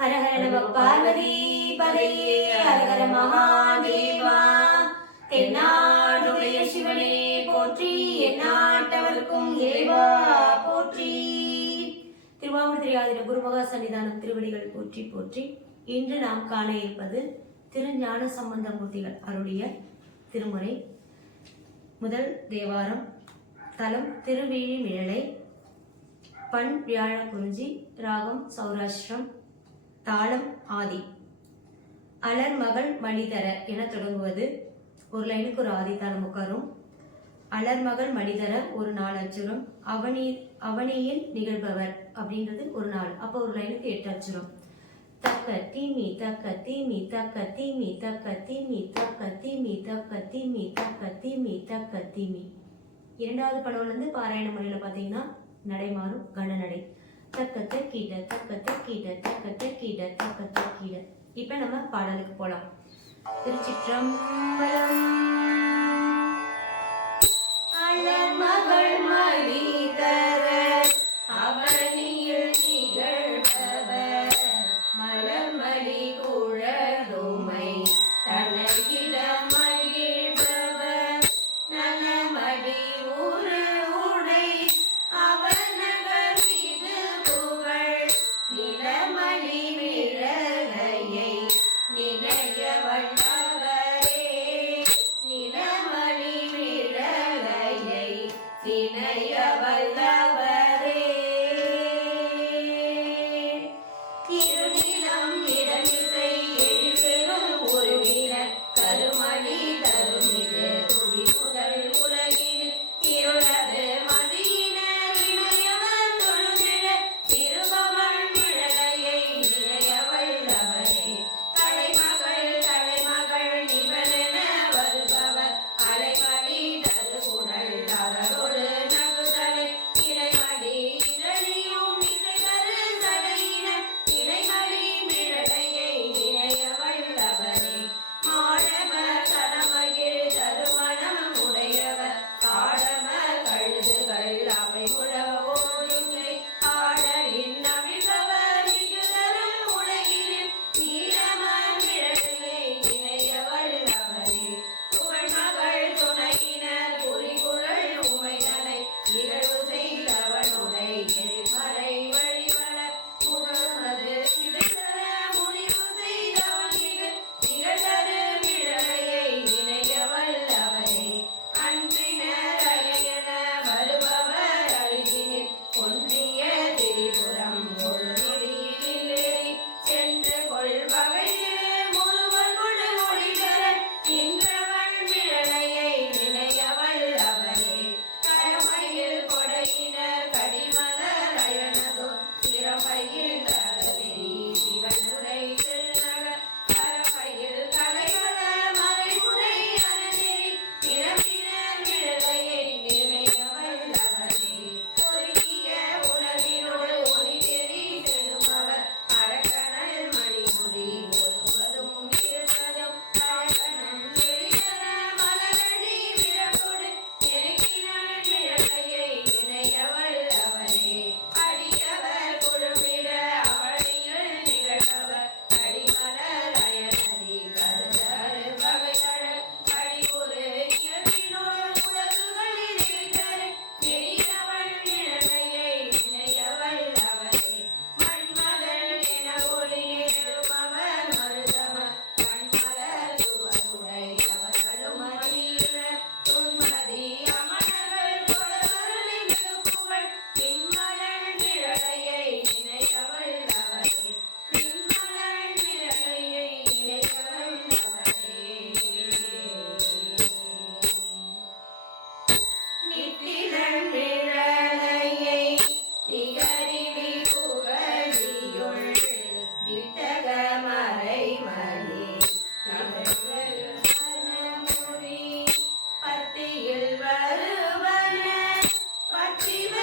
ஹரஹர நம பார்வதி பதையே ஹரஹர மகாதேவா தென்னாடுடைய சிவனே போற்றி எந்நாட்டவர்க்கும் இறைவா போற்றி। திருவாவூர் குருமகா சன்னிதானம் திருவடிகள் போற்றி போற்றி. இன்று நாம் காண இருப்பது திருஞான சம்பந்தமூர்த்திகள் அருளிய திருமுறை. முதல் தேவாரம் தலம் திருவிழிமிழலை பண் வியாழ குறிஞ்சி ராகம் சௌராஷ்டிரம் தாளம் ஆதி. அலர் மகள் மணிதர என தொடங்குவது. ஒரு லைனுக்கு ஒரு ஆதி தாளம் உட்காரும். அலர் மகள் மணிதர ஒரு நாள் அச்சுரம் அவனி அவனியில் நிகழ்பவர் அப்படின்றது ஒரு நாள். அப்போ ஒரு லைனுக்கு எட்டு அச்சுரம் தக்க தீமி தக்க தீமி தக்க தீமி தக்க தீமி தக்க தீமி தக்க தீமி தக்க தீமி தக்க தீமி. இரண்டாவது படவுலேருந்து பாராயண முறையில் பார்த்தீங்கன்னா நடைமாறும் கனநடை தக்க தக்கிட தக்க தக்கிட தக்க தக்கிட தக்க தக்கிட இப்போ நம்ம பாடலுக்கு போலாம். திருச்சிற்றம்பலம். மகள் மலி Happy.